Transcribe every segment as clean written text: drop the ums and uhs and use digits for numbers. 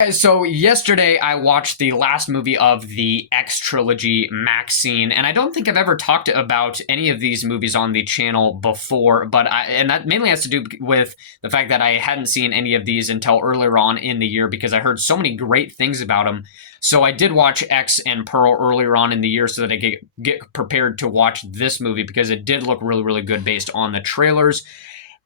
Guys, so yesterday I watched the last movie of the X trilogy, Maxine, and I don't think I've ever talked about any of these movies on the channel before, and that mainly has to do with the fact that I hadn't seen any of these until earlier on in the year because I heard so many great things about them. So I did watch X and Pearl earlier on in the year so that I could get prepared to watch this movie because it did look really, really good based on the trailers.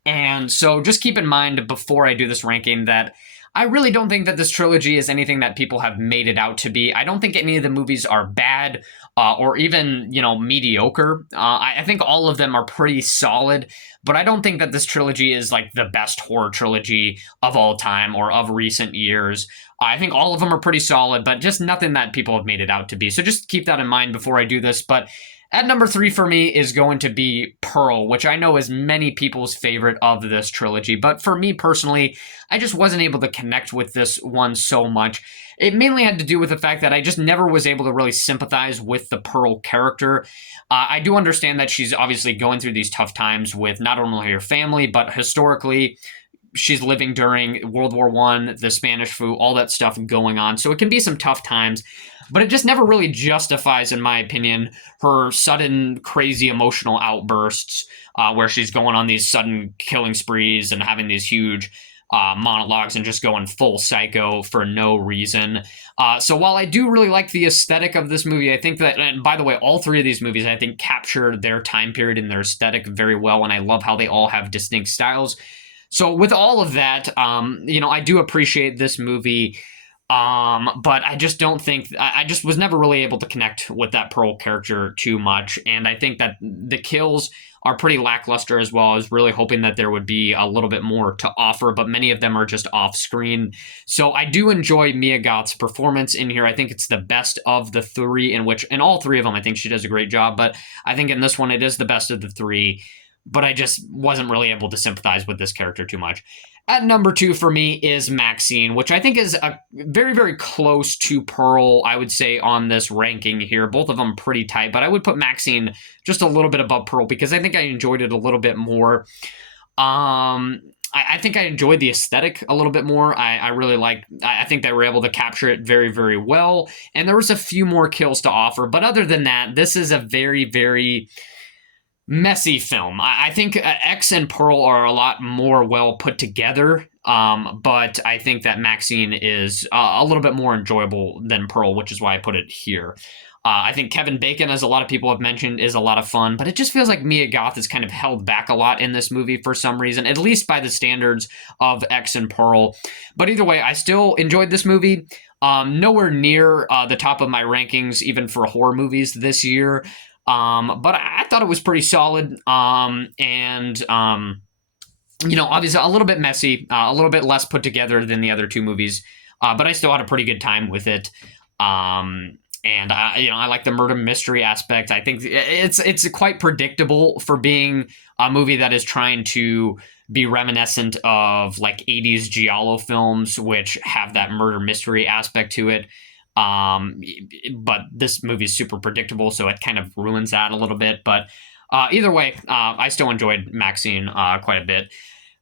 And so just keep in mind before I do this ranking that I really don't think that this trilogy is anything that people have made it out to be. I don't think any of the movies are bad or even, mediocre. I think all of them are pretty solid, but I don't think that this trilogy is like the best horror trilogy of all time or of recent years. I think all of them are pretty solid, but just nothing that people have made it out to be. So just keep that in mind before I do this. But at number 3 for me is going to be Pearl, which I know is many people's favorite of this trilogy. But for me personally, I just wasn't able to connect with this one so much. It mainly had to do with the fact that I just never was able to really sympathize with the Pearl character. I do understand that she's obviously going through these tough times with not only her family, but historically, she's living during World War I, the Spanish flu, all that stuff going on. So it can be some tough times, but it just never really justifies, in my opinion, her sudden crazy emotional outbursts where she's going on these sudden killing sprees and having these huge monologues and just going full psycho for no reason. So while I do really like the aesthetic of this movie, I think that, and by the way, all three of these movies, I think, capture their time period and their aesthetic very well, and I love how they all have distinct styles. So with all of that, I do appreciate this movie, but I just don't think I just was never really able to connect with that Pearl character too much, and I think that the kills are pretty lackluster as well. I was really hoping that there would be a little bit more to offer, but many of them are just off screen. So I do enjoy Mia Goth's performance in here. I think it's the best of the three, in all three of them, I think she does a great job, but I think in this one it is the best of the three. But I just wasn't really able to sympathize with this character too much. At number 2 for me is Maxine, which I think is a very, very close to Pearl, I would say, on this ranking here. Both of them pretty tight, but I would put Maxine just a little bit above Pearl because I think I enjoyed it a little bit more. I think I enjoyed the aesthetic a little bit more. I think they were able to capture it very, very well. And there was a few more kills to offer. But other than that, this is a very, very messy film. I think X and Pearl are a lot more well put together, but I think that Maxine is a little bit more enjoyable than Pearl, which is why I put it here. I think Kevin Bacon, as a lot of people have mentioned, is a lot of fun, but it just feels like Mia Goth is kind of held back a lot in this movie for some reason, at least by the standards of X and Pearl. But either way, I still enjoyed this movie. Nowhere near the top of my rankings, even for horror movies this year. But I thought it was pretty solid. Obviously a little bit messy, a little bit less put together than the other two movies. But I still had a pretty good time with it. I like the murder mystery aspect. I think it's quite predictable for being a movie that is trying to be reminiscent of like 80s giallo films, which have that murder mystery aspect to it. But this movie is super predictable, so it kind of ruins that a little bit. But either way, I still enjoyed Maxine quite a bit.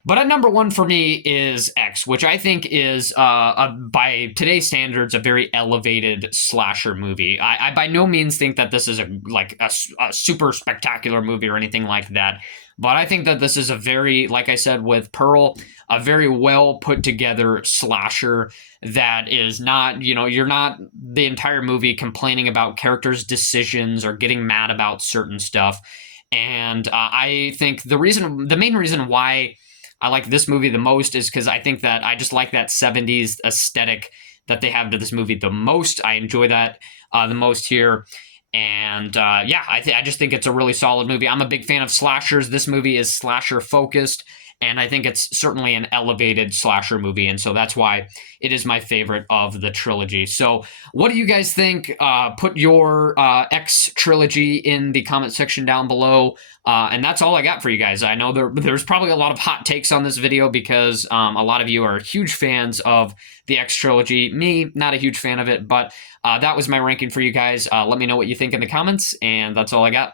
But at number 1 for me is X, which I think is, by today's standards, a very elevated slasher movie. I by no means think that this is a super spectacular movie or anything like that. But I think that this is a very, like I said with Pearl, a very well put together slasher that is not, you're not the entire movie complaining about characters' decisions or getting mad about certain stuff. And I think the main reason why I like this movie the most is because I think that I just like that 70s aesthetic that they have to this movie the most. I enjoy that the most here. And I just think it's a really solid movie. I'm a big fan of slashers. This movie is slasher focused, and I think it's certainly an elevated slasher movie, and so that's why it is my favorite of the trilogy. So what do you guys think? Put your X trilogy in the comment section down below, and that's all I got for you guys. I know there's probably a lot of hot takes on this video because a lot of you are huge fans of the X trilogy. Me, not a huge fan of it, but that was my ranking for you guys. Let me know what you think in the comments, and that's all I got.